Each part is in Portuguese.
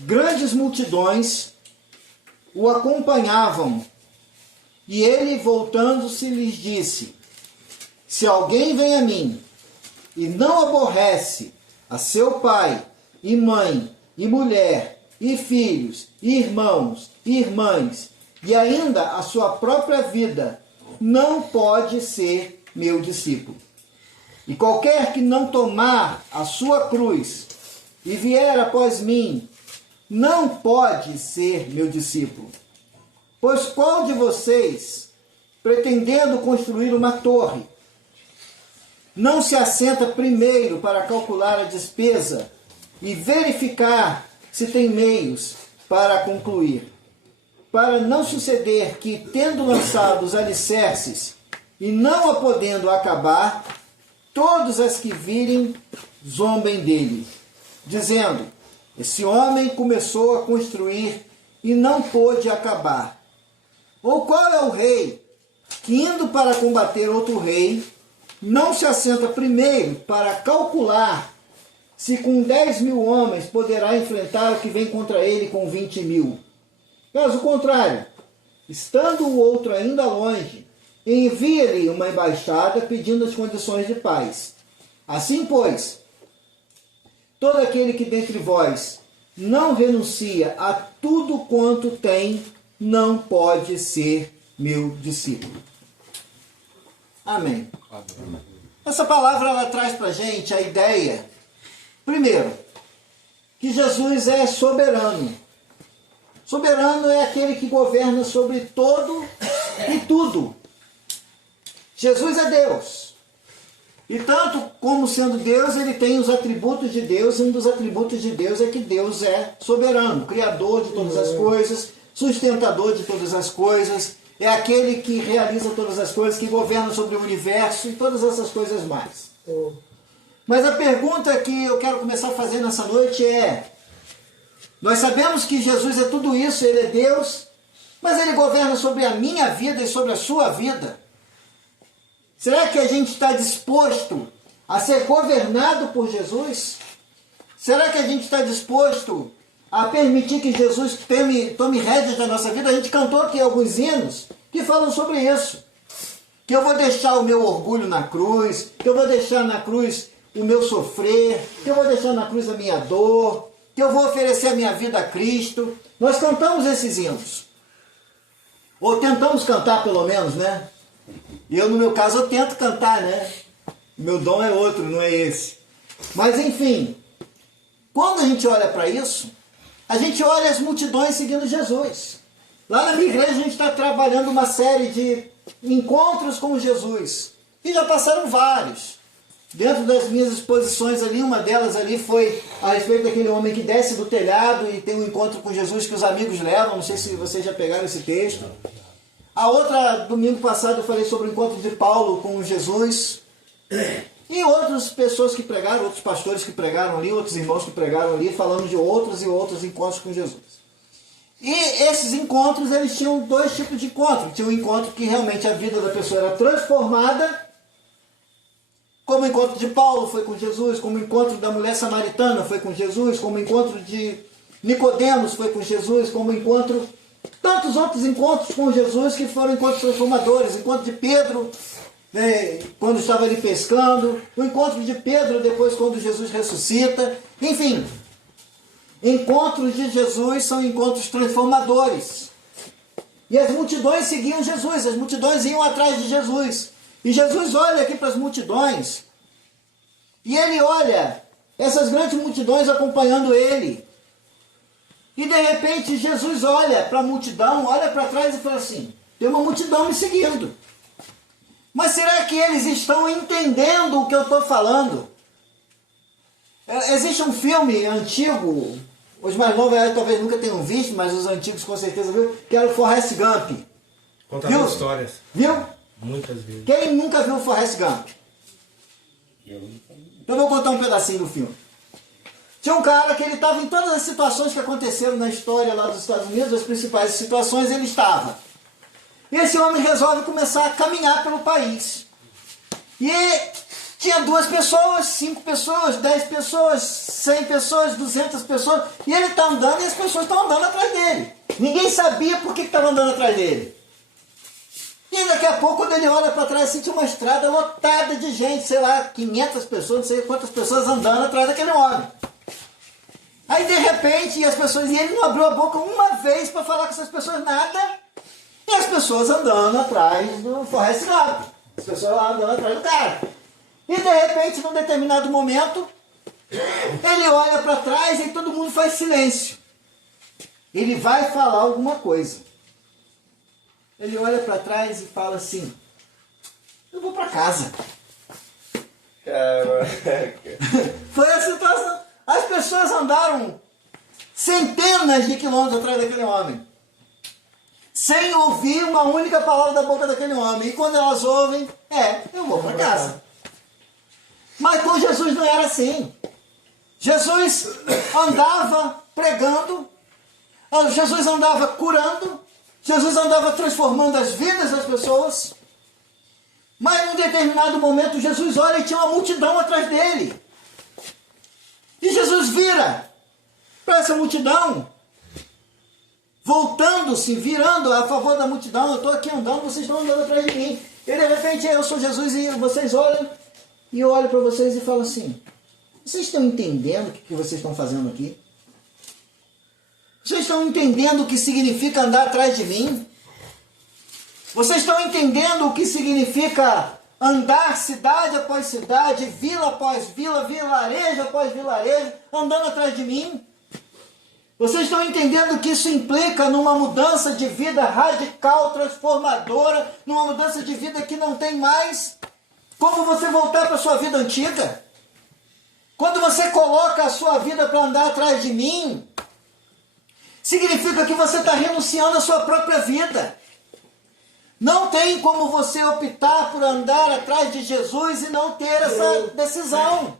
grandes multidões o acompanhavam, e ele, voltando-se, lhes disse: se alguém vem a mim e não aborrece a seu pai e mãe e mulher e filhos e irmãos e irmãs e ainda a sua própria vida, não pode ser meu discípulo. E qualquer que não tomar a sua cruz e vier após mim, não pode ser meu discípulo. Pois qual de vocês, pretendendo construir uma torre, não se assenta primeiro para calcular a despesa e verificar se tem meios para concluir, para não suceder que, tendo lançado os alicerces e não a podendo acabar, todos as que virem zombem dele, dizendo: esse homem começou a construir e não pôde acabar. Ou qual é o rei que, indo para combater outro rei, não se assenta primeiro para calcular se com 10.000 homens poderá enfrentar o que vem contra ele com 20.000? Caso contrário, estando o outro ainda longe, envia-lhe uma embaixada pedindo as condições de paz. Assim, pois, todo aquele que dentre vós não renuncia a tudo quanto tem, não pode ser meu discípulo. Amém. Essa palavra ela traz para a gente a ideia, primeiro, que Jesus é soberano. Soberano é aquele que governa sobre todo e tudo. Jesus é Deus. E tanto como sendo Deus, ele tem os atributos de Deus, e um dos atributos de Deus é que Deus é soberano, criador de todas as coisas, sustentador de todas as coisas, é aquele que realiza todas as coisas, que governa sobre o universo e todas essas coisas mais. Mas a pergunta que eu quero começar a fazer nessa noite é: nós sabemos que Jesus é tudo isso, ele é Deus, mas ele governa sobre a minha vida e sobre a sua vida. Será que a gente está disposto a ser governado por Jesus? Será que a gente está disposto a permitir que Jesus tome rédeas da nossa vida? A gente cantou aqui alguns hinos que falam sobre isso. Que eu vou deixar o meu orgulho na cruz, que eu vou deixar na cruz o meu sofrer, que eu vou deixar na cruz a minha dor, que eu vou oferecer a minha vida a Cristo. Nós cantamos esses hinos. Ou tentamos cantar pelo menos, né? Eu, no meu caso, eu tento cantar, né? Meu dom é outro, não é esse. Mas, enfim, quando a gente olha para isso, a gente olha as multidões seguindo Jesus. Lá na minha igreja a gente está trabalhando uma série de encontros com Jesus. E já passaram vários. Dentro das minhas exposições ali, uma delas ali foi a respeito daquele homem que desce do telhado e tem um encontro com Jesus que os amigos levam. Não sei se vocês já pegaram esse texto. A outra, domingo passado, eu falei sobre o encontro de Paulo com Jesus. E outras pessoas que pregaram, outros pastores que pregaram ali, outros irmãos que pregaram ali, falando de outros e outros encontros com Jesus. E esses encontros, eles tinham dois tipos de encontro. Tinha um encontro que realmente a vida da pessoa era transformada, como o encontro de Paulo foi com Jesus, como o encontro da mulher samaritana foi com Jesus, como o encontro de Nicodemos foi com Jesus, como o encontro... tantos outros encontros com Jesus que foram encontros transformadores. O encontro de Pedro, quando estava ali pescando. O encontro de Pedro depois quando Jesus ressuscita. Enfim, encontros de Jesus são encontros transformadores. E as multidões seguiam Jesus, as multidões iam atrás de Jesus. E Jesus olha aqui para as multidões, e ele olha essas grandes multidões acompanhando ele. E de repente Jesus olha para a multidão, olha para trás e fala assim: tem uma multidão me seguindo. Mas será que eles estão entendendo o que eu estou falando? Existe um filme antigo, os mais novos talvez nunca tenham visto, mas os antigos com certeza viram, que era o Forrest Gump. Contando histórias. Viu? Muitas vezes. Quem nunca viu o Forrest Gump? Então eu vou contar um pedacinho do filme. Tinha um cara que ele estava em todas as situações que aconteceram na história lá dos Estados Unidos, as principais situações, ele estava. E esse homem resolve começar a caminhar pelo país. E Tinha 2 pessoas, 5 pessoas, 10 pessoas, 100 pessoas, 200 pessoas, e ele está andando e as pessoas estão andando atrás dele. Ninguém sabia por que estava andando atrás dele. E daqui a pouco, quando ele olha para trás, assim, tinha uma estrada lotada de gente, sei lá, 500 pessoas, não sei quantas pessoas andando atrás daquele homem. Aí, de repente, e ele não abriu a boca uma vez para falar com essas pessoas nada, e as pessoas andando atrás do Forrest Gump. As pessoas lá andando atrás do cara. E, de repente, num determinado momento, ele olha para trás e todo mundo faz silêncio. Ele vai falar alguma coisa. Ele olha para trás e fala assim: eu vou para casa. Caraca. Foi a situação. As pessoas andaram centenas de quilômetros atrás daquele homem, sem ouvir uma única palavra da boca daquele homem. E quando elas ouvem, eu vou para casa. Mas com Jesus não era assim. Jesus andava pregando, Jesus andava curando, Jesus andava transformando as vidas das pessoas. Mas num determinado momento Jesus olha e tinha uma multidão atrás dele. E Jesus vira para essa multidão, voltando-se, virando a favor da multidão. Eu estou aqui andando, vocês estão andando atrás de mim. E de repente eu sou Jesus e vocês olham, e eu olho para vocês e falo assim: vocês estão entendendo o que vocês estão fazendo aqui? Vocês estão entendendo o que significa andar atrás de mim? Vocês estão entendendo o que significa andar cidade após cidade, vila após vila, vilarejo após vilarejo, andando atrás de mim? Vocês estão entendendo que isso implica numa mudança de vida radical, transformadora, numa mudança de vida que não tem mais como você voltar para a sua vida antiga? Quando você coloca a sua vida para andar atrás de mim, significa que você está renunciando à sua própria vida. Não tem como você optar por andar atrás de Jesus e não ter essa decisão.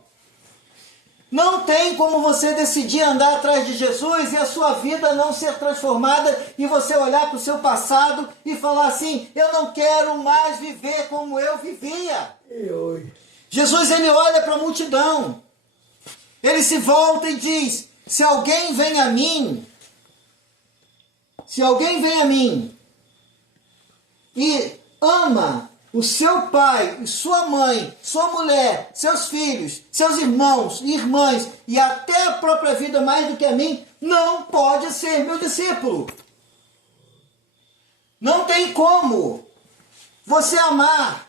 Não tem como você decidir andar atrás de Jesus e a sua vida não ser transformada e você olhar para o seu passado e falar assim: eu não quero mais viver como eu vivia. Jesus, ele olha para a multidão. Ele se volta e diz: se alguém vem a mim e ama o seu pai, e sua mãe, sua mulher, seus filhos, seus irmãos e irmãs, e até a própria vida mais do que a mim, não pode ser meu discípulo. Não tem como você amar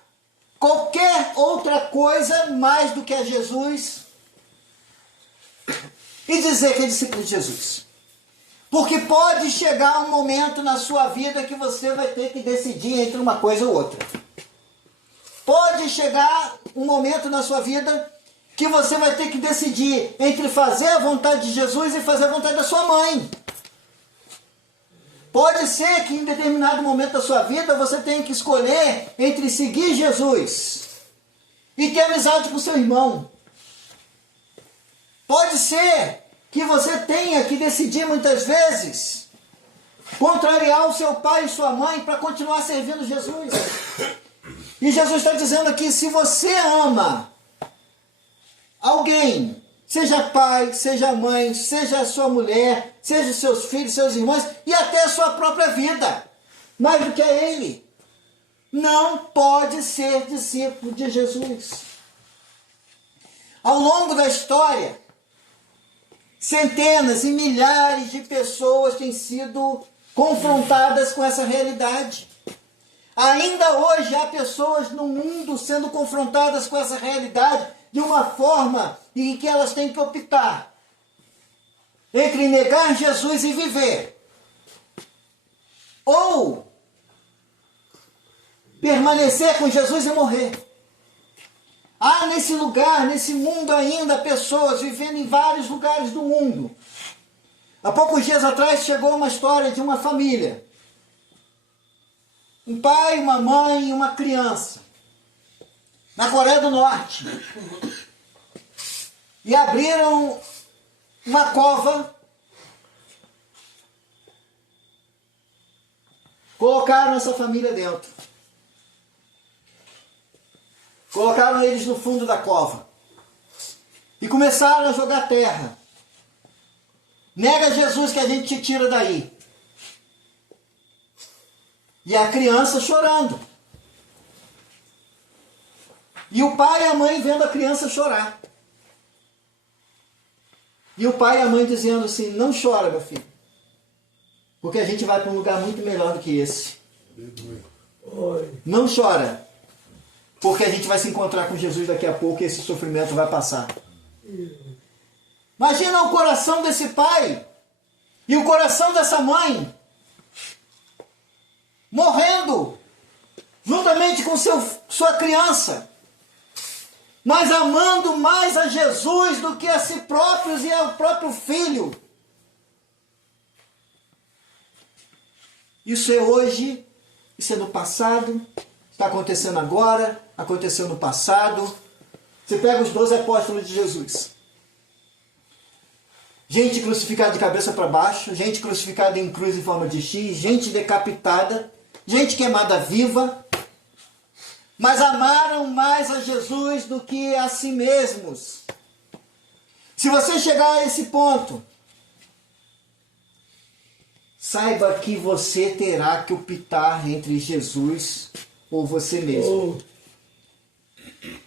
qualquer outra coisa mais do que a Jesus e dizer que é discípulo de Jesus. Porque pode chegar um momento na sua vida que você vai ter que decidir entre uma coisa ou outra. Pode chegar um momento na sua vida que você vai ter que decidir entre fazer a vontade de Jesus e fazer a vontade da sua mãe. Pode ser que em determinado momento da sua vida você tenha que escolher entre seguir Jesus e ter amizade com seu irmão. Pode ser que você tenha que decidir muitas vezes contrariar o seu pai e sua mãe para continuar servindo Jesus. E Jesus está dizendo aqui: se você ama alguém, seja pai, seja mãe, seja a sua mulher, seja seus filhos, seus irmãos e até a sua própria vida, mais do que a ele, não pode ser discípulo de Jesus. Ao longo da história, centenas e milhares de pessoas têm sido confrontadas com essa realidade. Ainda hoje há pessoas no mundo sendo confrontadas com essa realidade de uma forma em que elas têm que optar entre negar Jesus e viver, ou permanecer com Jesus e morrer. Há nesse lugar, nesse mundo ainda, pessoas vivendo em vários lugares do mundo. Há poucos dias atrás chegou uma história de uma família. Um pai, uma mãe e uma criança. Na Coreia do Norte. E abriram uma cova. Colocaram essa família dentro. Colocaram eles no fundo da cova. E começaram a jogar terra. Nega Jesus que a gente te tira daí. E a criança chorando. E o pai e a mãe vendo a criança chorar. E o pai e a mãe dizendo assim, não chora, meu filho. Porque a gente vai para um lugar muito melhor do que esse. Não chora. Porque a gente vai se encontrar com Jesus daqui a pouco e esse sofrimento vai passar. Imagina o coração desse pai e o coração dessa mãe morrendo juntamente com sua criança, mas amando mais a Jesus do que a si próprios e ao próprio filho. Isso é hoje, isso é no passado, está acontecendo agora, aconteceu no passado. Você pega os 12 apóstolos de Jesus. Gente crucificada de cabeça para baixo, gente crucificada em cruz em forma de X, gente decapitada, gente queimada viva, mas amaram mais a Jesus do que a si mesmos. Se você chegar a esse ponto, saiba que você terá que optar entre Jesus ou você mesmo.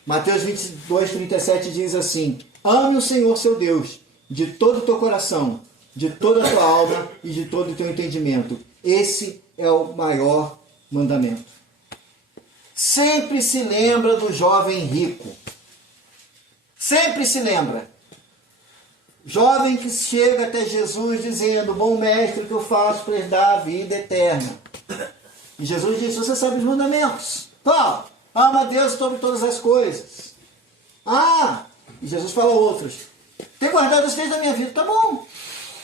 Mateus 22, 37 diz assim: ame o Senhor seu Deus de todo o teu coração, de toda a tua alma e de todo o teu entendimento. Esse é o maior mandamento. Sempre se lembra do jovem rico. Sempre se lembra. Jovem que chega até Jesus dizendo: bom mestre, o que eu faço para herdar a vida eterna? E Jesus diz: você sabe os mandamentos. Qual? Ama a Deus sobre todas as coisas. E Jesus fala a outros: tem guardado os 3 da minha vida. Tá bom.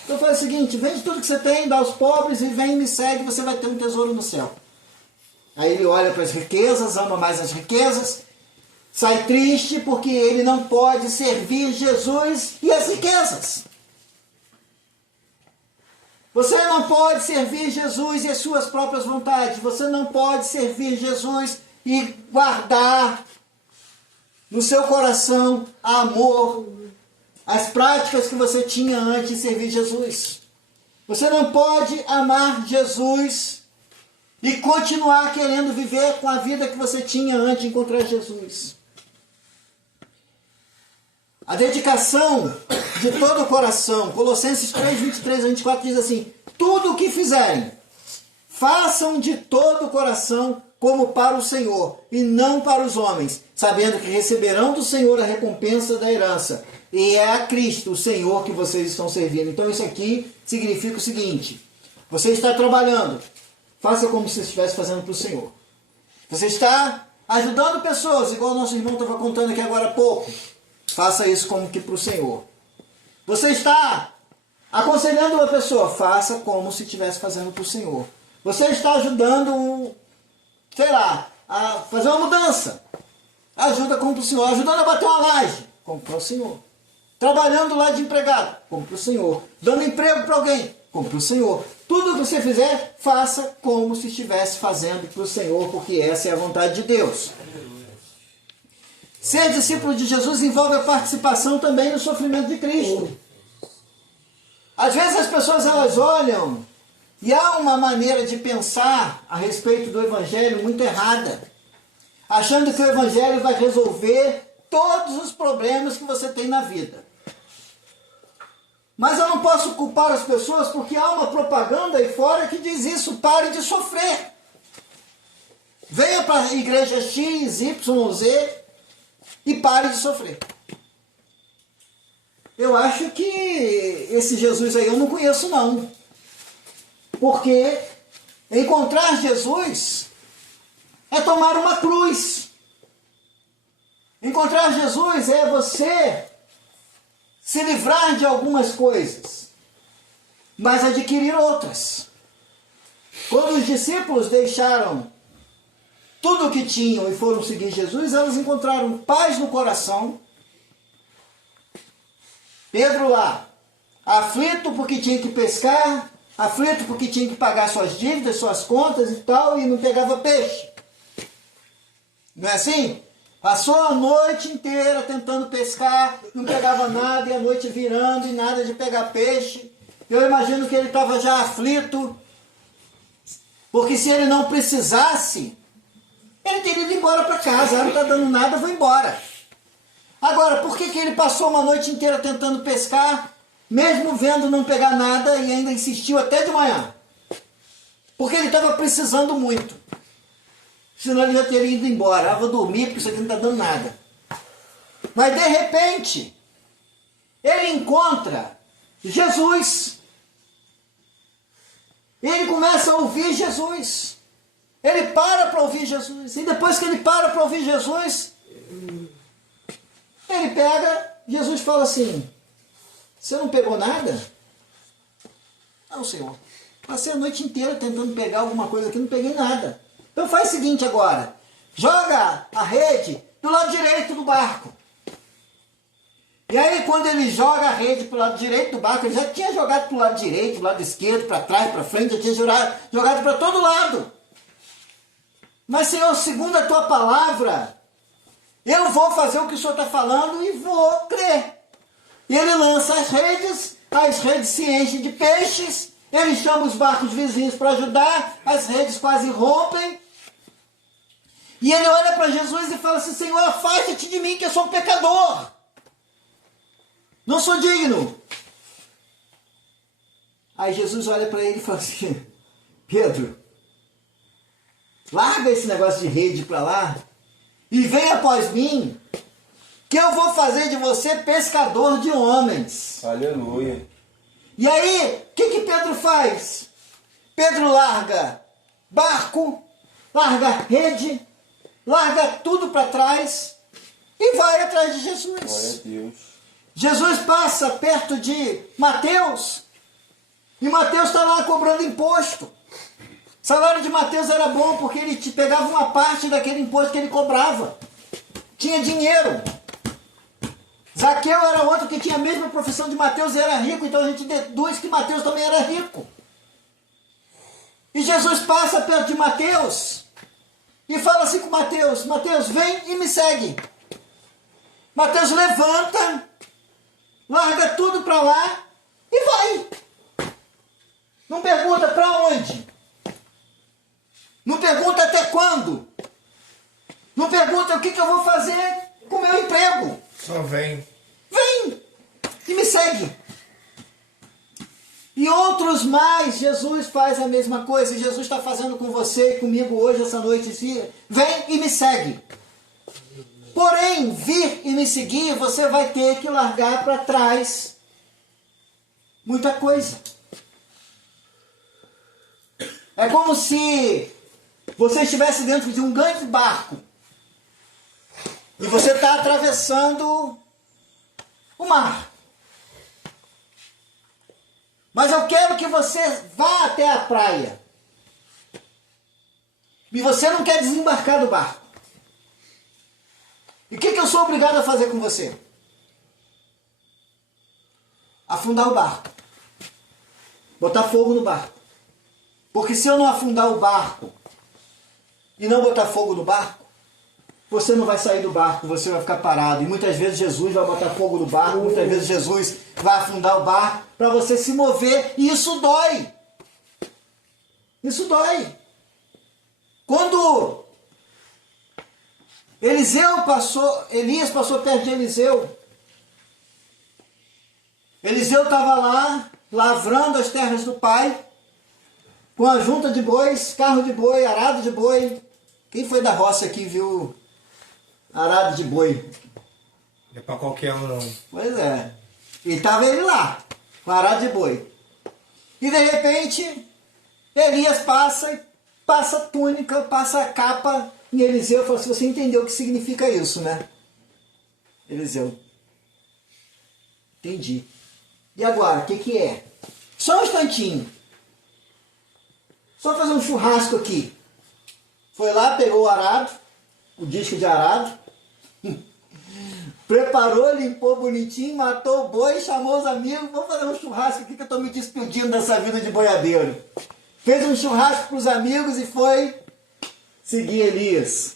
Então faz o seguinte: vende tudo que você tem, dá aos pobres e vem e me segue, você vai ter um tesouro no céu. Aí ele olha para as riquezas, ama mais as riquezas, sai triste porque ele não pode servir Jesus e as riquezas. Você não pode servir Jesus e as suas próprias vontades. Você não pode servir Jesus e guardar no seu coração amor, as práticas que você tinha antes de servir Jesus. Você não pode amar Jesus e continuar querendo viver com a vida que você tinha antes de encontrar Jesus. A dedicação de todo o coração. Colossenses 3, 23 a 24 diz assim: tudo o que fizerem, façam de todo o coração como para o Senhor e não para os homens, sabendo que receberão do Senhor a recompensa da herança. E é a Cristo, o Senhor, que vocês estão servindo. Então isso aqui significa o seguinte: você está trabalhando, faça como se estivesse fazendo para o Senhor. Você está ajudando pessoas, igual o nosso irmão estava contando aqui agora há pouco, faça isso como que para o Senhor. Você está aconselhando uma pessoa, faça como se estivesse fazendo para o Senhor. Você está ajudando, a fazer uma mudança, ajuda como para o Senhor. Ajudando a bater uma laje, como para o Senhor. Trabalhando lá de empregado, como para o Senhor. Dando emprego para alguém, como para o Senhor. Tudo que você fizer, faça como se estivesse fazendo para o Senhor, porque essa é a vontade de Deus. Ser discípulo de Jesus envolve a participação também no sofrimento de Cristo. Às vezes as pessoas elas olham e há uma maneira de pensar a respeito do Evangelho muito errada, achando que o Evangelho vai resolver todos os problemas que você tem na vida. Mas eu não posso culpar as pessoas porque há uma propaganda aí fora que diz isso: pare de sofrer. Venha para a igreja X, Y, Z e pare de sofrer. Eu acho que esse Jesus aí eu não conheço não. Porque encontrar Jesus é tomar uma cruz. Encontrar Jesus é você se livrar de algumas coisas, mas adquirir outras. Quando os discípulos deixaram tudo o que tinham e foram seguir Jesus, elas encontraram paz no coração. Pedro lá, aflito porque tinha que pescar, aflito porque tinha que pagar suas dívidas, suas contas e tal, e não pegava peixe. Não é assim? Passou a noite inteira tentando pescar, não pegava nada, e a noite virando e nada de pegar peixe. Eu imagino que ele estava já aflito, porque se ele não precisasse, ele teria ido embora para casa. Não está dando nada, vou embora. Agora, por que ele passou uma noite inteira tentando pescar, mesmo vendo não pegar nada, e ainda insistiu até de manhã? Porque ele estava precisando muito. Senão ele já teria ido embora. Vou dormir porque isso aqui não está dando nada. Mas de repente, ele encontra Jesus. Ele começa a ouvir Jesus. Ele para ouvir Jesus. E depois que ele para ouvir Jesus, ele pega, Jesus fala assim: você não pegou nada? Não, Senhor. Passei a noite inteira tentando pegar alguma coisa aqui, não peguei nada. Então faz o seguinte agora, joga a rede do lado direito do barco. E aí quando ele joga a rede para o lado direito do barco, ele já tinha jogado para o lado direito, do lado esquerdo, para trás, para frente, já tinha jogado para todo lado. Mas Senhor, segundo a tua palavra, eu vou fazer o que o Senhor está falando e vou crer. E ele lança as redes se enchem de peixes, ele chama os barcos vizinhos para ajudar, as redes quase rompem. E ele olha para Jesus e fala assim: Senhor, afaste-te de mim que eu sou um pecador. Não sou digno. Aí Jesus olha para ele e fala assim: Pedro, larga esse negócio de rede para lá e vem após mim, que eu vou fazer de você pescador de homens. Aleluia. E aí, o que Pedro faz? Pedro larga barco, larga rede, larga tudo para trás e vai atrás de Jesus. Glória a Deus. Jesus passa perto de Mateus e Mateus está lá cobrando imposto. O salário de Mateus era bom porque ele pegava uma parte daquele imposto que ele cobrava. Tinha dinheiro. Zaqueu era outro que tinha a mesma profissão de Mateus e era rico, então a gente deduz que Mateus também era rico. E Jesus passa perto de Mateus e fala assim com Mateus: Mateus, vem e me segue. Mateus levanta, larga tudo para lá e vai. Não pergunta para onde. Não pergunta até quando. Não pergunta o que eu vou fazer com o meu emprego. Só vem. Vem e me segue. E outros mais, Jesus faz a mesma coisa. E Jesus está fazendo com você e comigo hoje, essa noite. Vem e me segue. Porém, vir e me seguir, você vai ter que largar para trás muita coisa. É como se você estivesse dentro de um grande barco e você está atravessando o mar. Mas eu quero que você vá até a praia. E você não quer desembarcar do barco. E o que eu sou obrigado a fazer com você? Afundar o barco. Botar fogo no barco. Porque se eu não afundar o barco e não botar fogo no barco, você não vai sair do barco, você vai ficar parado. E muitas vezes Jesus vai botar fogo no barco, muitas vezes Jesus vai afundar o barco para você se mover. E isso dói. Isso dói. Quando Elias passou perto de Eliseu. Eliseu estava lá, lavrando as terras do pai, com a junta de bois, carro de boi, arado de boi. Quem foi da roça aqui viu arado de boi? Não é para qualquer um, não. Pois é. E estava ele lá, com arado de boi. E de repente, Elias passa a túnica, passa a capa em Eliseu. Fala assim: você entendeu o que significa isso, né? Eliseu: entendi. E agora, o que é? Só um instantinho. Só fazer um churrasco aqui. Foi lá, pegou o arado, o disco de arado, preparou, limpou bonitinho, matou o boi, chamou os amigos: vamos fazer um churrasco aqui que eu estou me despedindo dessa vida de boiadeiro. Fez um churrasco para os amigos e foi seguir Elias.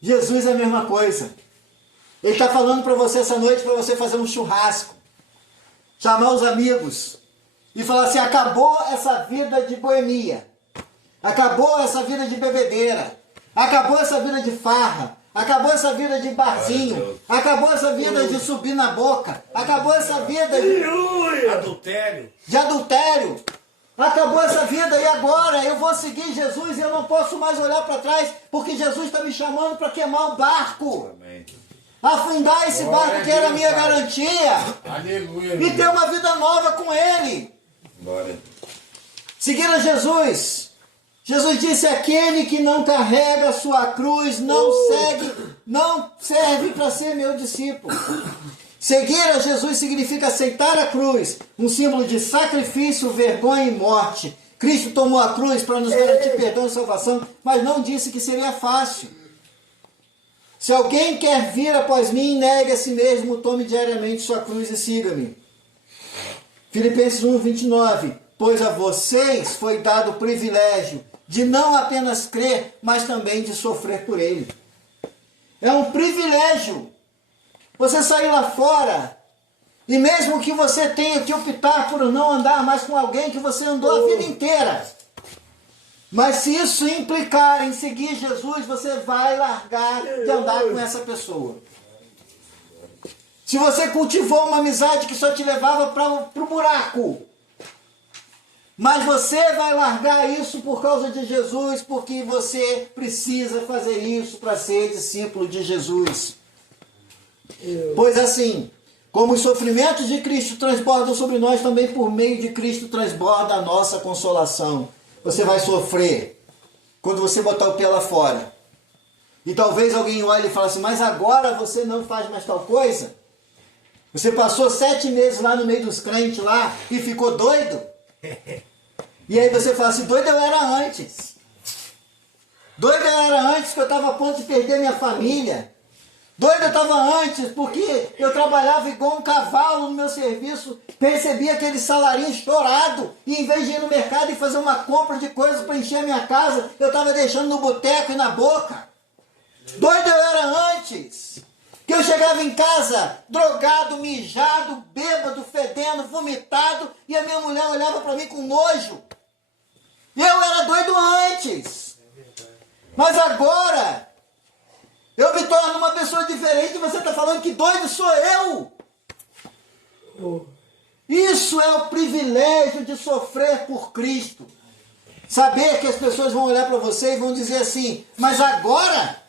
Jesus é a mesma coisa. Ele está falando para você essa noite, para você fazer um churrasco. Chamar os amigos. E falar assim, acabou essa vida de boemia. Acabou essa vida de bebedeira. Acabou essa vida de farra. Acabou essa vida de barzinho. Acabou essa vida de subir na boca. Acabou essa vida de Adultério. Acabou essa vida e agora eu vou seguir Jesus e eu não posso mais olhar para trás porque Jesus está me chamando para queimar o barco. Amém. Afundar esse barco que era a minha garantia. Aleluia. E ter uma vida nova com Ele. Glória. Seguir a Jesus. Jesus disse, aquele que não carrega a sua cruz não serve para ser meu discípulo. Seguir a Jesus significa aceitar a cruz, um símbolo de sacrifício, vergonha e morte. Cristo tomou a cruz para nos garantir perdão e salvação, mas não disse que seria fácil. Se alguém quer vir após mim, negue a si mesmo, tome diariamente sua cruz e siga-me. Filipenses 1:29. Pois a vocês foi dado o privilégio de não apenas crer, mas também de sofrer por Ele. É um privilégio você sair lá fora, e mesmo que você tenha que optar por não andar mais com alguém que você andou a vida inteira, mas se isso implicar em seguir Jesus, você vai largar de andar com essa pessoa. Se você cultivou uma amizade que só te levava para o buraco, mas você vai largar isso por causa de Jesus, porque você precisa fazer isso para ser discípulo de Jesus. Pois assim, como os sofrimentos de Cristo transbordam sobre nós, também por meio de Cristo transborda a nossa consolação. Você vai sofrer quando você botar o pé lá fora. E talvez alguém olhe e fale assim, mas agora você não faz mais tal coisa? Você passou 7 meses lá no meio dos crentes lá e ficou doido? E aí você fala assim, doido eu era antes. Doido eu era antes que eu estava a ponto de perder minha família. Doido eu estava antes porque eu trabalhava igual um cavalo no meu serviço, recebia aquele salarinho estourado, e em vez de ir no mercado e fazer uma compra de coisas para encher a minha casa, eu estava deixando no boteco e na boca. Doido eu era antes, que eu chegava em casa drogado, mijado, bêbado, fedendo, vomitado, e a minha mulher olhava para mim com nojo. Eu era doido antes, mas agora eu me torno uma pessoa diferente e você está falando que doido sou eu. Isso é o privilégio de sofrer por Cristo. Saber que as pessoas vão olhar para você e vão dizer assim, mas agora,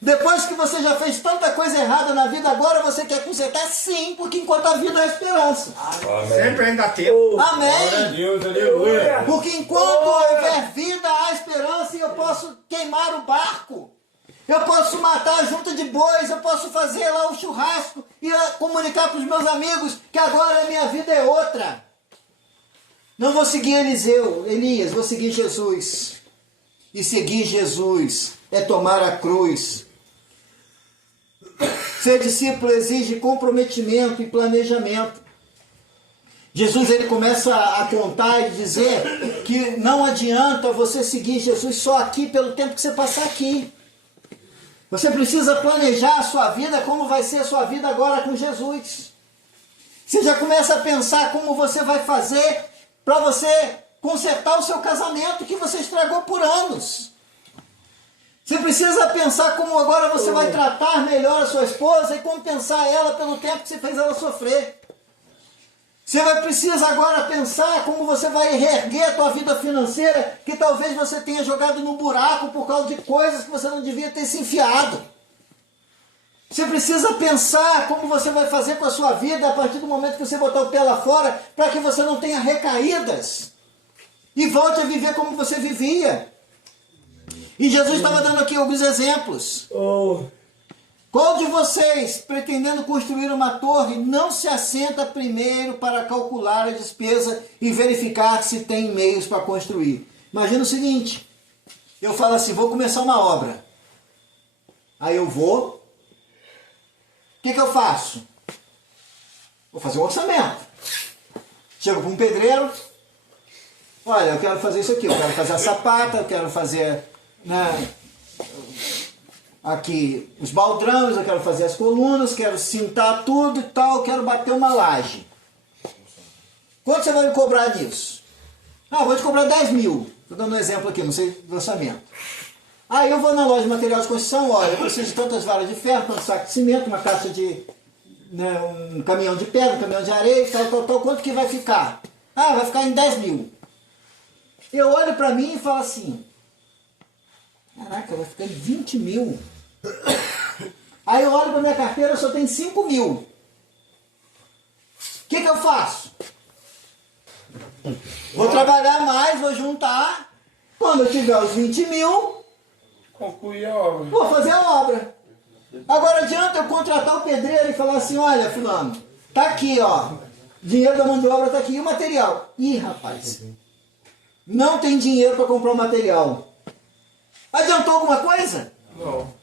depois que você já fez tanta coisa errada na vida, agora você quer consertar? Sim, porque enquanto a vida há esperança. Amém. Sempre ainda há tempo. Amém. Glória a Deus, aleluia. Porque enquanto houver vida, há esperança e eu posso queimar o barco. Eu posso matar a junta de bois, eu posso fazer lá um churrasco e comunicar para os meus amigos que agora a minha vida é outra. Não vou seguir Elias, vou seguir Jesus. E seguir Jesus é tomar a cruz. Ser discípulo exige comprometimento e planejamento. Jesus ele começa a contar e dizer que não adianta você seguir Jesus só aqui pelo tempo que você passar aqui. Você precisa planejar a sua vida, como vai ser a sua vida agora com Jesus. Você já começa a pensar como você vai fazer para você consertar o seu casamento que você estragou por anos. Você precisa pensar como agora você vai tratar melhor a sua esposa e compensar ela pelo tempo que você fez ela sofrer. Você vai precisar agora pensar como você vai reerguer a tua vida financeira, que talvez você tenha jogado no buraco por causa de coisas que você não devia ter se enfiado. Você precisa pensar como você vai fazer com a sua vida a partir do momento que você botar o pé lá fora, para que você não tenha recaídas e volte a viver como você vivia. E Jesus estava dando aqui alguns exemplos. Qual de vocês, pretendendo construir uma torre, não se assenta primeiro para calcular a despesa e verificar se tem meios para construir? Imagina o seguinte, eu falo assim, vou começar uma obra. Aí eu vou, o que eu faço? Vou fazer um orçamento. Chego para um pedreiro, olha, eu quero fazer isso aqui, eu quero fazer a sapata, eu quero fazer aqui os baldrames, eu quero fazer as colunas, quero cintar tudo e tal, quero bater uma laje. Quanto você vai me cobrar nisso? Ah, vou te cobrar 10 mil. Estou dando um exemplo aqui, não sei do orçamento. Aí eu vou na loja de material de construção, olha, eu preciso de tantas varas de ferro, tantos sacos de cimento, uma caixa de... né, um caminhão de pedra, um caminhão de areia, tal, quanto que vai ficar? Ah, vai ficar em 10 mil. Eu olho para mim e falo assim, caraca, vai ficar em 20 mil. Aí eu olho para minha carteira, eu só tenho 5 mil. O que eu faço? Vou trabalhar mais, vou juntar. Quando eu tiver os 20 mil, Conclui a obra. vou fazer a obra. Agora adianta eu contratar o pedreiro e falar assim, olha, fulano, tá aqui, ó. Dinheiro da mão de obra tá aqui. E o material? Ih, rapaz, não tem dinheiro para comprar o material. Adiantou alguma coisa? Não.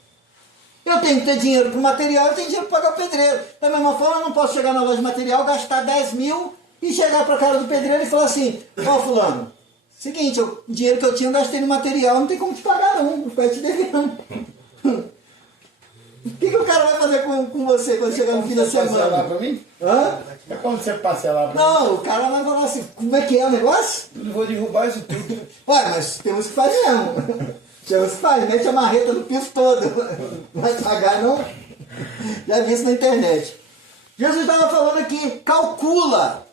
Eu tenho que ter dinheiro para o material, eu tenho dinheiro para pagar o pedreiro. Da mesma forma, eu não posso chegar na loja de material, gastar 10 mil e chegar para a cara do pedreiro e falar assim, ó, fulano, seguinte, o dinheiro que eu tinha eu gastei no material, não tem como te pagar não, vou ficar te devendo. O que o cara vai fazer com você quando chegar no fim da semana? Parcelar pra mim? Hã? É como você parcelar pra mim? Não, o cara vai falar assim, como é que é o negócio? Eu não vou derrubar isso tudo. Ué, mas temos que fazer mesmo. Temos que fazer, mete a marreta no piso todo. Não vai pagar não? Já vi isso na internet. Jesus estava falando aqui, calcula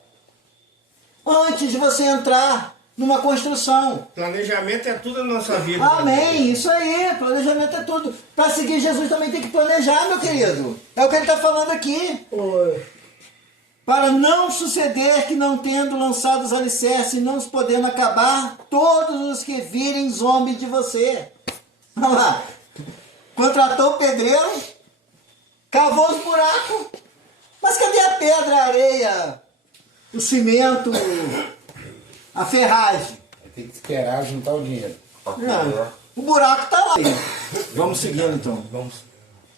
antes de você entrar numa construção. Planejamento é tudo na nossa vida. Amém, isso aí, planejamento é tudo. Para seguir Jesus também tem que planejar, meu querido. É o que ele está falando aqui. Para não suceder que não tendo lançado os alicerces, não os podendo acabar, todos os que virem zombem de você. Olha lá, contratou o pedreiro, cavou os buracos, mas cadê a pedra, a areia, o cimento, a ferragem? Tem que esperar juntar o dinheiro. Não, o buraco está lá. Vamos seguindo então. Vamos.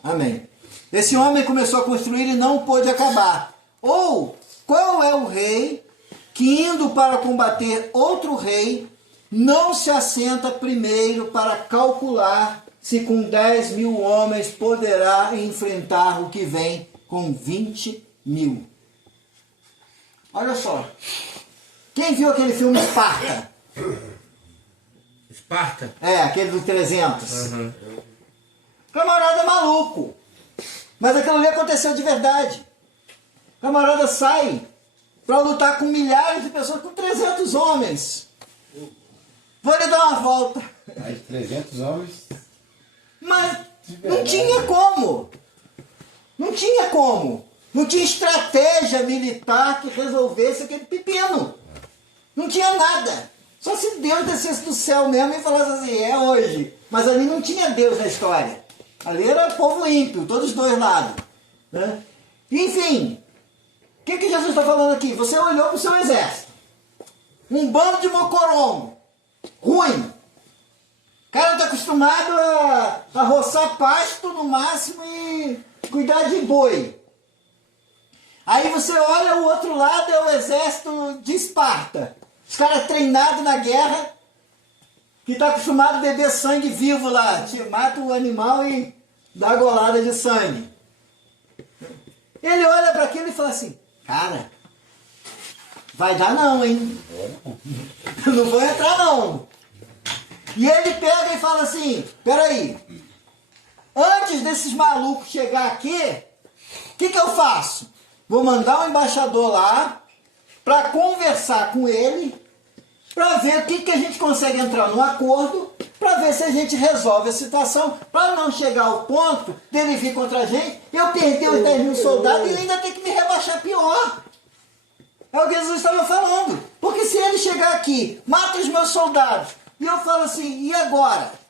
Amém. Esse homem começou a construir e não pôde acabar. Ou, qual é o rei que indo para combater outro rei, não se assenta primeiro para calcular se com 10 mil homens poderá enfrentar o que vem com 20 mil? Olha só. Quem viu aquele filme Esparta? Esparta? É, aquele do 300. Uhum. Camarada maluco. Mas aquilo ali aconteceu de verdade. Camarada sai para lutar com milhares de pessoas, com 300 homens. Vou lhe dar uma volta. Mais 300 homens. Mas não tinha como. Não tinha como. Não tinha estratégia militar que resolvesse aquele pepino. Não tinha nada. Só se Deus descesse do céu mesmo e falasse assim, é hoje. Mas ali não tinha Deus na história. Ali era povo ímpio, todos os dois lados. Né? Enfim, o que Jesus está falando aqui? Você olhou para o seu exército. Um bando de mocorongo. Ruim. O cara está acostumado a roçar pasto no máximo e cuidar de boi. Aí você olha o outro lado, é o exército de Esparta. Os caras treinados na guerra, que está acostumado a beber sangue vivo lá. Mata o animal e dá golada de sangue. Ele olha para aquilo e fala assim, cara, vai dar não, hein? Não vou entrar não. E ele pega e fala assim, peraí, antes desses malucos chegar aqui, o que eu faço? Vou mandar um embaixador lá para conversar com ele, para ver o que a gente consegue entrar num acordo, para ver se a gente resolve a situação, para não chegar ao ponto dele vir contra a gente, eu perder os 10 mil soldados e ainda ter que me rebaixar pior. É o que Jesus estava falando. Porque se ele chegar aqui, mata os meus soldados, e eu falo assim, e agora?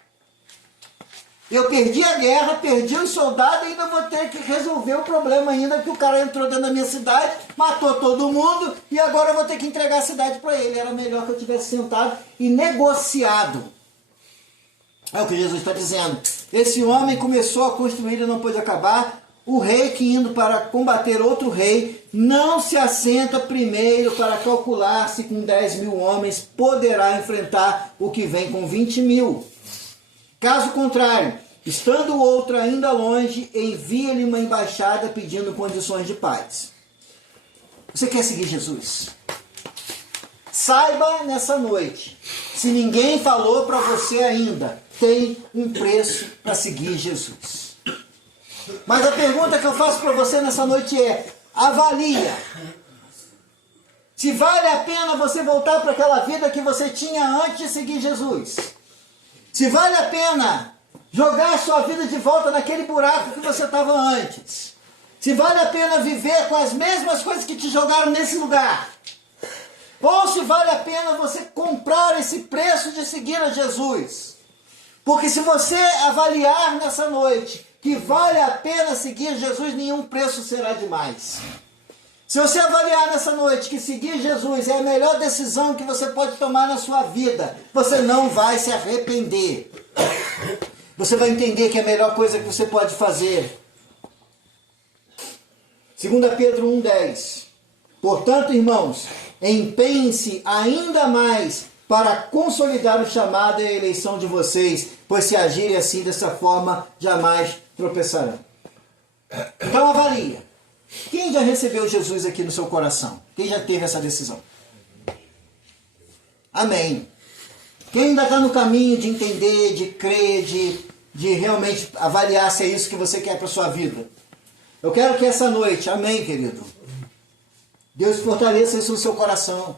Eu perdi a guerra, perdi os soldados e ainda vou ter que resolver o problema ainda que o cara entrou dentro da minha cidade, matou todo mundo e agora eu vou ter que entregar a cidade para ele. Era melhor que eu tivesse sentado e negociado. É o que Jesus está dizendo. Esse homem começou a construir e não pôde acabar. O rei que indo para combater outro rei não se assenta primeiro para calcular se com 10 mil homens poderá enfrentar o que vem com 20 mil. Caso contrário, Estando o outro ainda longe, envia-lhe uma embaixada pedindo condições de paz. Você quer seguir Jesus? Saiba nessa noite, se ninguém falou para você ainda, tem um preço para seguir Jesus. Mas a pergunta que eu faço para você nessa noite é, avalia. Se vale a pena você voltar para aquela vida que você tinha antes de seguir Jesus. Se vale a pena jogar a sua vida de volta naquele buraco que você estava antes. Se vale a pena viver com as mesmas coisas que te jogaram nesse lugar. Ou se vale a pena você comprar esse preço de seguir a Jesus. Porque se você avaliar nessa noite que vale a pena seguir Jesus, nenhum preço será demais. Se você avaliar nessa noite que seguir Jesus é a melhor decisão que você pode tomar na sua vida, você não vai se arrepender. Você vai entender que é a melhor coisa que você pode fazer. 2 Pedro 1,10. Portanto, irmãos, empenhem-se ainda mais para consolidar o chamado e a eleição de vocês, pois se agirem assim dessa forma, jamais tropeçarão. Então avalia. Quem já recebeu Jesus aqui no seu coração? Quem já teve essa decisão? Amém. Quem ainda está no caminho de entender, de crer, de realmente avaliar se é isso que você quer para a sua vida? Eu quero que essa noite, amém, querido, Deus fortaleça isso no seu coração.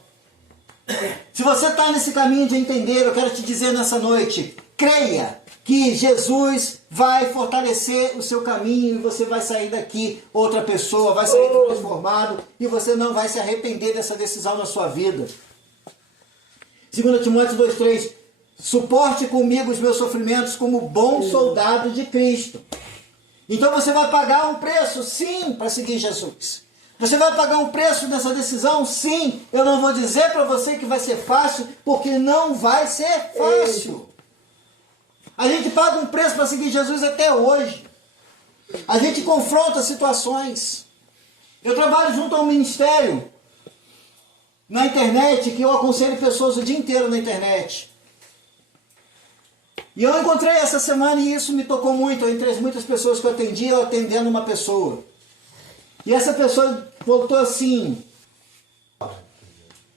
Se você está nesse caminho de entender, eu quero te dizer nessa noite, creia que Jesus vai fortalecer o seu caminho e você vai sair daqui outra pessoa, vai sair transformado e você não vai se arrepender dessa decisão na sua vida. 2 Timóteo 2,3. Suporte comigo os meus sofrimentos como bom soldado de Cristo. Então você vai pagar um preço, sim, para seguir Jesus. Você vai pagar um preço nessa decisão? Sim. Eu não vou dizer para você que vai ser fácil, porque não vai ser fácil. A gente paga um preço para seguir Jesus até hoje. A gente confronta situações. Eu trabalho junto a um ministério na internet, que eu aconselho pessoas o dia inteiro na internet. E eu encontrei essa semana e isso me tocou muito. Entre as muitas pessoas que eu atendi, eu atendendo uma pessoa. E essa pessoa voltou assim: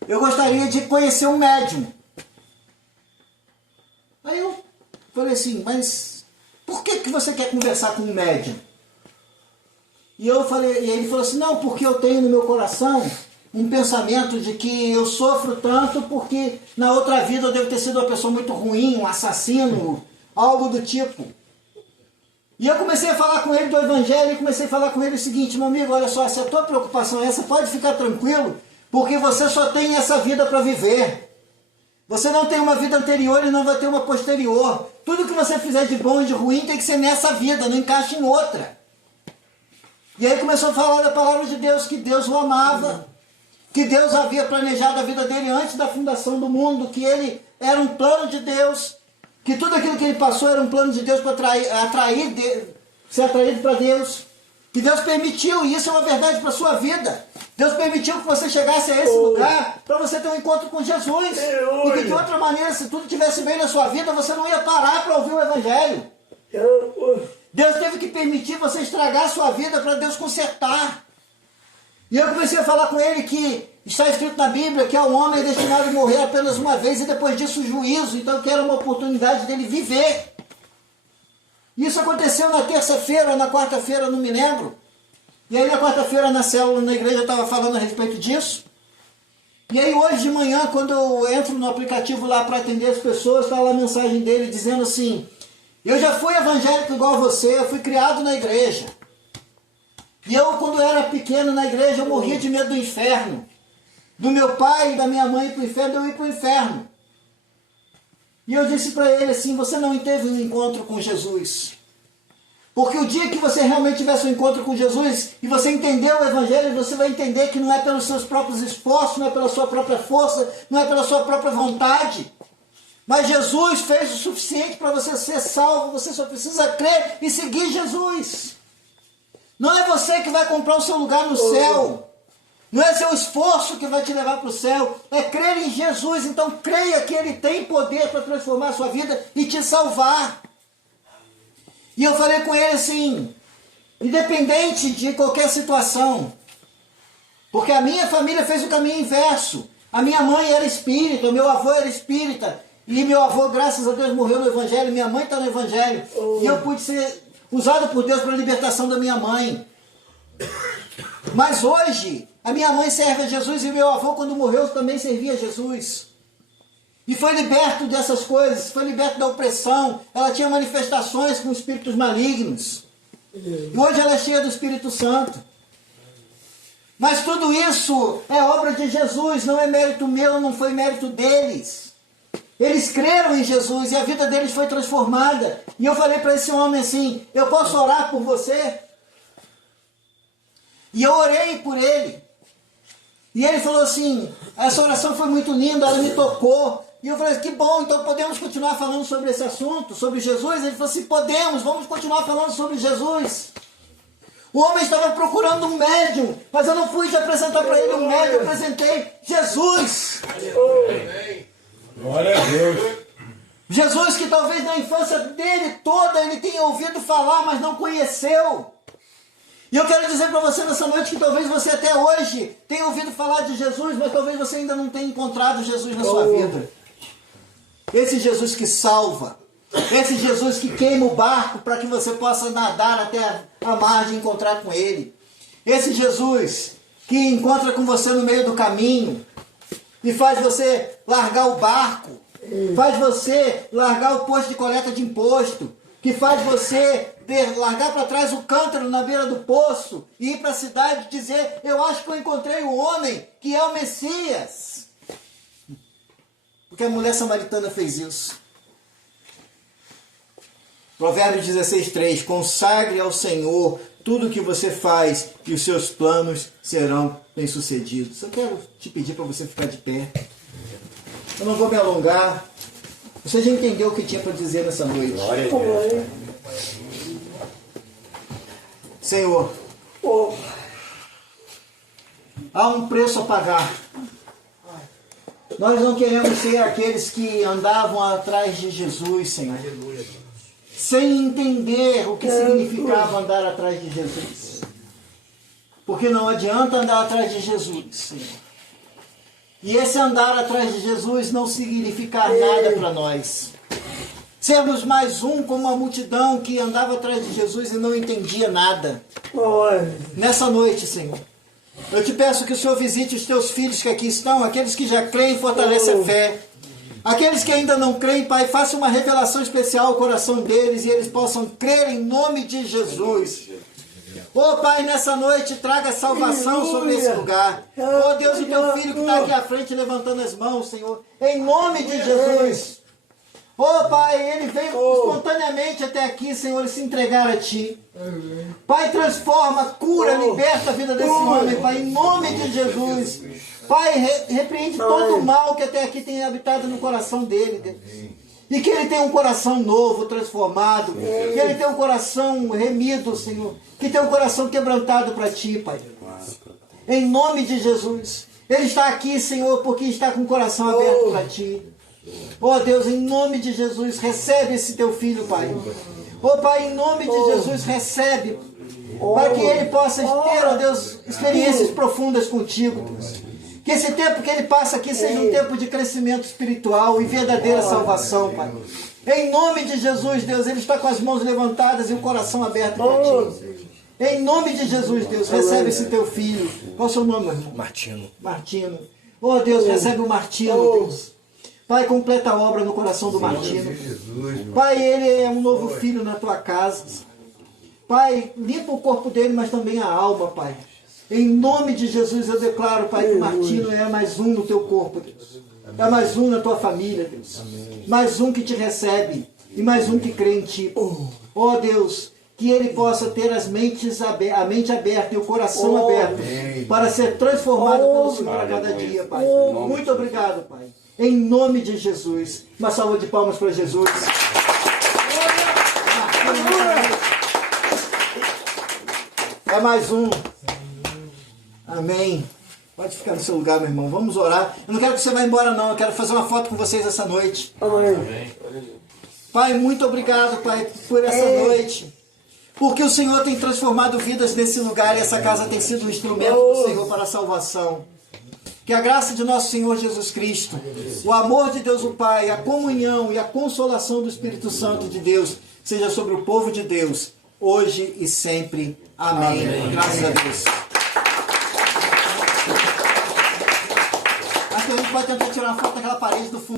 eu gostaria de conhecer um médium. Aí eu falei assim, mas por que você quer conversar com um médium? E ele falou assim, não, porque eu tenho no meu coração um pensamento de que eu sofro tanto porque na outra vida eu devo ter sido uma pessoa muito ruim, um assassino, algo do tipo. E eu comecei a falar com ele do Evangelho e comecei a falar com ele o seguinte: meu amigo, olha só, se a tua preocupação é essa, pode ficar tranquilo, porque você só tem essa vida para viver. Você não tem uma vida anterior e não vai ter uma posterior. Tudo que você fizer de bom e de ruim tem que ser nessa vida, não encaixa em outra. E aí começou a falar da palavra de Deus, que Deus o amava, que Deus havia planejado a vida dele antes da fundação do mundo, que ele era um plano de Deus, que tudo aquilo que ele passou era um plano de Deus para ser atraído para Deus, que Deus permitiu, e isso é uma verdade para a sua vida. Deus permitiu que você chegasse a esse lugar para você ter um encontro com Jesus, porque de outra maneira, se tudo estivesse bem na sua vida, você não ia parar para ouvir o Evangelho. Deus teve que permitir você estragar a sua vida para Deus consertar. E eu comecei a falar com ele que está escrito na Bíblia que o homem é destinado a morrer apenas uma vez e depois disso o juízo. Então que era uma oportunidade dele viver. Isso aconteceu na terça-feira, na quarta-feira, não me lembro. E aí na quarta-feira na célula, na igreja, eu estava falando a respeito disso. E aí hoje de manhã, quando eu entro no aplicativo lá para atender as pessoas, está lá a mensagem dele dizendo assim: eu já fui evangélico igual a você, eu fui criado na igreja. E eu, quando era pequeno na igreja, eu morria de medo do inferno. Do meu pai e da minha mãe ir para o inferno, eu ir para o inferno. E eu disse para ele assim: você não teve um encontro com Jesus. Porque o dia que você realmente tivesse um encontro com Jesus, e você entender o Evangelho, você vai entender que não é pelos seus próprios esforços, não é pela sua própria força, não é pela sua própria vontade. Mas Jesus fez o suficiente para você ser salvo, você só precisa crer e seguir Jesus. Não é você que vai comprar o seu lugar no céu. Não é seu esforço que vai te levar para o céu. É crer em Jesus. Então creia que Ele tem poder para transformar a sua vida e te salvar. E eu falei com ele assim, independente de qualquer situação, porque a minha família fez o caminho inverso. A minha mãe era espírita, o meu avô era espírita, e meu avô, graças a Deus, morreu no Evangelho, minha mãe está no Evangelho, e eu pude ser usado por Deus para a libertação da minha mãe. Mas hoje, a minha mãe serve a Jesus e meu avô, quando morreu, também servia a Jesus. E foi liberto dessas coisas, foi liberto da opressão. Ela tinha manifestações com espíritos malignos. E hoje ela é cheia do Espírito Santo. Mas tudo isso é obra de Jesus, não é mérito meu, não foi mérito deles. Eles creram em Jesus e a vida deles foi transformada. E eu falei para esse homem assim, eu posso orar por você? E eu orei por ele. E ele falou assim, essa oração foi muito linda, ela me tocou. E eu falei, que bom, então podemos continuar falando sobre esse assunto, sobre Jesus? Ele falou assim, podemos, vamos continuar falando sobre Jesus. O homem estava procurando um médium, mas eu não fui apresentar para ele um médium, eu apresentei Jesus. Glória a Deus. Jesus que talvez na infância dele toda ele tenha ouvido falar, mas não conheceu. E eu quero dizer para você nessa noite que talvez você até hoje tenha ouvido falar de Jesus, mas talvez você ainda não tenha encontrado Jesus na sua vida. Esse Jesus que salva, esse Jesus que queima o barco para que você possa nadar até a margem e encontrar com Ele. Esse Jesus que encontra com você no meio do caminho e faz você largar o barco, faz você largar o posto de coleta de imposto, que faz você largar para trás o cântaro na beira do poço e ir para a cidade e dizer, eu acho que eu encontrei o homem que é o Messias. Porque a mulher samaritana fez isso. Provérbios 16:3, consagre ao Senhor tudo o que você faz e os seus planos serão bem-sucedidos. Eu quero te pedir para você ficar de pé. Eu não vou me alongar. Você já entendeu o que tinha para dizer nessa noite. Glória a Deus. Senhor, há um preço a pagar. Nós não queremos ser aqueles que andavam atrás de Jesus, Senhor, sem entender o que significava andar atrás de Jesus. Porque não adianta andar atrás de Jesus, Senhor. E esse andar atrás de Jesus não significar nada para nós. Sermos mais um como uma multidão que andava atrás de Jesus e não entendia nada. Nessa noite, Senhor, eu te peço que o Senhor visite os teus filhos que aqui estão, aqueles que já creem, fortalece a fé. Aqueles que ainda não creem, Pai, faça uma revelação especial ao coração deles e eles possam crer em nome de Jesus. Oh Pai, nessa noite traga salvação sobre esse lugar. Oh Deus, o teu filho que está aqui à frente levantando as mãos, Senhor, em nome de Jesus. Oh Pai, ele veio espontaneamente até aqui, Senhor, e se entregar a Ti. Pai, transforma, cura, liberta a vida desse homem, Pai, em nome de Jesus. Pai, repreende todo o mal que até aqui tem habitado no coração dele, Deus. E que ele tenha um coração novo, transformado. Que ele tenha um coração remido, Senhor. Que tenha um coração quebrantado para Ti, Pai. Em nome de Jesus. Ele está aqui, Senhor, porque está com o coração aberto para Ti. Oh Deus, em nome de Jesus, recebe esse teu filho, Pai. Oh Pai, em nome de Jesus, recebe. Para que ele possa ter, ó Deus, experiências profundas contigo, Deus. Que esse tempo que ele passa aqui seja um tempo de crescimento espiritual e verdadeira salvação, Pai. Em nome de Jesus, Deus, ele está com as mãos levantadas e o coração aberto para Ti. Em nome de Jesus, Deus, recebe esse teu filho. Qual é o seu nome, irmão? Martino. Martino. Oh Deus, recebe o Martino, Deus. Pai, completa a obra no coração do Martino. Pai, ele é um novo filho na Tua casa. Pai, limpa o corpo dele, mas também a alma, Pai. Em nome de Jesus eu declaro, Pai, que o Martino é mais um no Teu corpo, Deus. É mais um na Tua família, Deus. Mais um que Te recebe e mais um que crê em Ti. Oh Deus, que ele possa ter a mente aberta e o coração aberto para ser transformado pelo Senhor a cada dia, Pai. Muito obrigado, Pai. Em nome de Jesus. Uma salva de palmas para Jesus. É mais um. Amém. Pode ficar no seu lugar, meu irmão. Vamos orar. Eu não quero que você vá embora, não. Eu quero fazer uma foto com vocês essa noite. Amém. Pai, muito obrigado, Pai, por essa noite. Porque o Senhor tem transformado vidas nesse lugar e essa casa tem sido um instrumento do Senhor para a salvação. Que a graça de nosso Senhor Jesus Cristo, o amor de Deus o Pai, a comunhão e a consolação do Espírito Santo de Deus seja sobre o povo de Deus, hoje e sempre. Amém. Graças a Deus. Acho que a gente pode tentar tirar uma foto daquela parede do fundo.